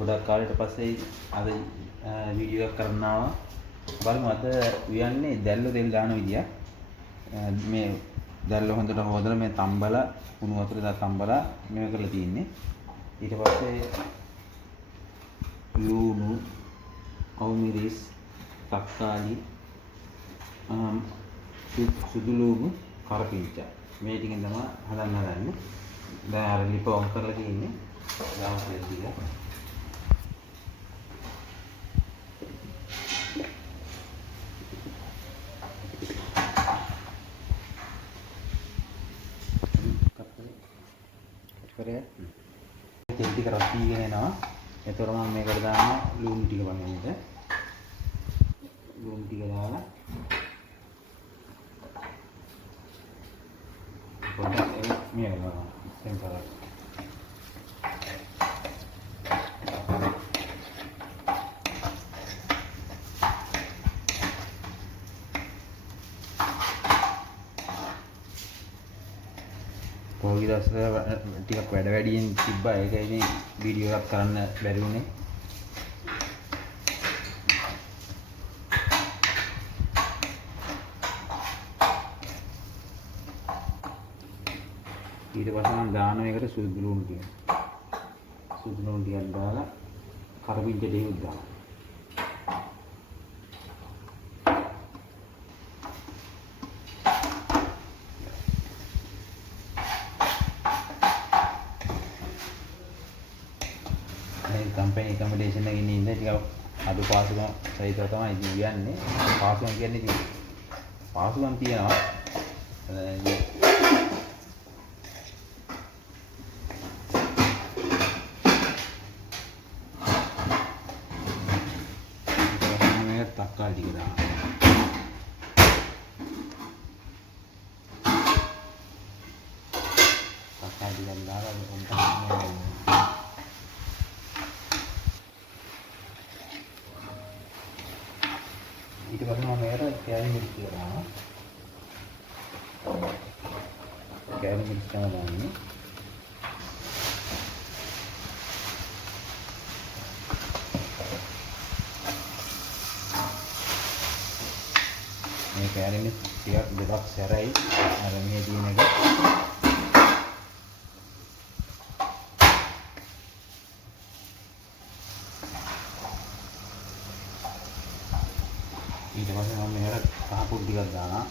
ගොඩක් කාලෙට පස්සේ අද වීඩියෝ එකක් කරන්න ආවා. බලමු අද උයන්නේ දැල්ල තෙල් දාන විදිය. මේ දැල්ල හොඳට හොදලා මේ තම්බලා කුණු වතුරේ දා තම්බලා මේව කරලා තියෙන්නේ. ඊට පස්සේ ලුණු, අවුමිරිස්, තක්කාලි, සුදු ලුණු, කරපිංචා මේ ටිකෙන් තමයි හදන්නේ. දැන් අර ලිප ඔන් කරලා තියෙන්නේ. දාමු තෙල් ටික. තෙල් ටික රත් වීගෙන එනවා. එතකොට මම මේකට දානවා ලුණු ටික බලන්නද. ලුණු ටික දාලා පොඩ්ඩක් මේ කරනවා. දැන් කරා. පොඩි දවසක ටිකක් වැඩ වැඩියෙන් තිබ්බා. ඒකයි මේ වීඩියෝ එකක් කරන්න බැරි වුණේ. ඊට පස්සේ මම දානවා ඒකට සුදු ලුණු ටික. සුදු ලුණු ටිකක් දාලා කරපිංච ටිකක් දානවා. කම්පැනි කමඩේෂන් එකේ ඉන්න ටික අඩු පාසුකම් සහිතව තමයි ඉතින් කියන්නේ. පාසුකම් කියන්නේ ඉතින් පාසුකම් තියනවා. මේක තක්කාලි ටික දානවා. තක්කාලි ටික දාලා ඊට පස්සේ මම මේකට කෑලි මිරිස් ටික දානවා. කෑලි මිරිස් තමයි දාන්නේ. මේ කෑලි මිරිස් ටික දෙකක් සැරයි අර මේ තියෙන එක. ඊට පස්සේ මම මේකට කහ කුඩු ටිකක් දානවා.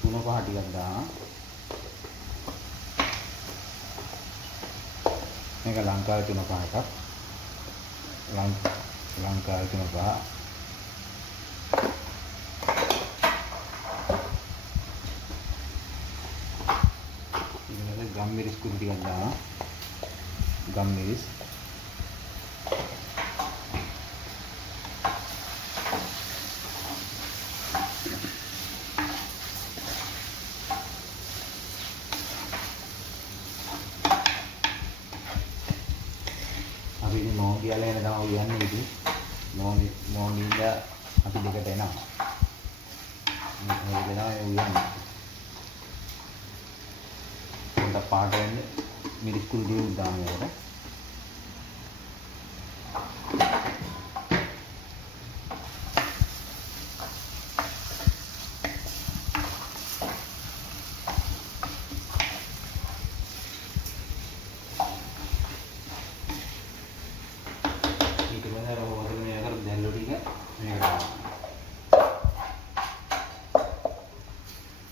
තුන පහ ටිකක් දානවා. මේක ලංකාවේ තුන පහක්. ලංකාවේ තුන පහ. ඊළඟට ගම්මිරිස් කුඩු ටිකක් දානවා. ගම්මිරිස්. අපි ඉතින් මොන් කියලා එන තමයි යන්නේ ඉතින්. මොන් ඉඳලා අපි දෙකට එනවා. මේක තමයි යන්නේ. පොඩ්ඩක් පාට වෙන්නේ මිරිස් කුඩු ටික දානවා ඒකට.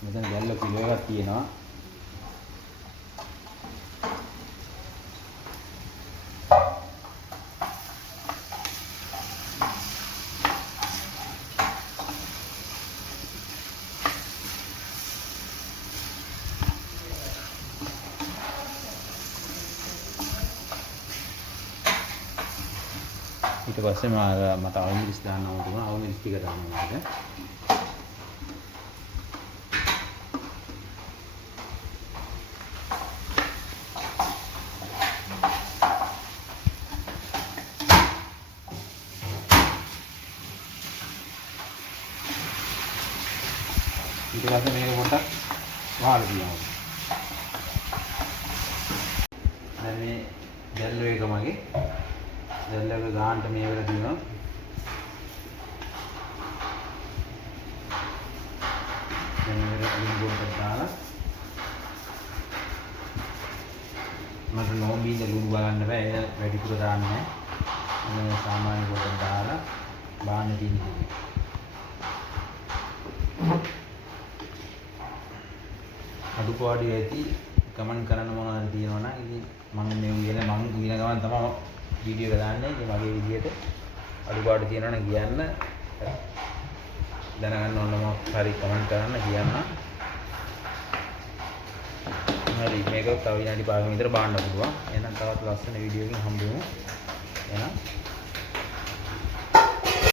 මෙතන දැල්ල කිලෝ එකක් තියෙනවා. ඊට පස්සේ මට අවුමිරිස් දාන්න ඕන තිබුණා. අවුමිරිස් ටික දානවා මම. ඊට පස්සේ මේක පොඩ්ඩක් වහලා තියනවා. දැන් මේ දැල්ලෝ එක මගේ දැල්ලෝ එක ගානට මේ වෙලා තියෙනවා. දැන් මේක අලින් පොඩ්ඩක් දාලා මට නොඹීද ලුණු බලන්න බෑ. ඒක වැඩිපුර දාන්නේ නැහැ. මේ සාමාන්‍ය පොඩ්ඩක් දාලා බාන්න තියෙනවා. අඩුපාඩු ඇති කමෙන්ට් කරන්න මොනවද තියෙනවා නම් ඉතින් මම මේ කියන ගමන් තමයි වීඩියෝ එක දාන්නේ. ඉතින් මගේ විදියට අඩුපාඩු තියෙනවා නම් කියන්න දැනගන්න ඕන මොකක් හරි කමෙන්ට් කරන්න කියන්න. හරි මේක තව විනාඩි 5ක විතර බාන්න පුළුවන්. එහෙනම් තවත් ලස්සන වීඩියෝ එකකින් හම්බ වෙමු.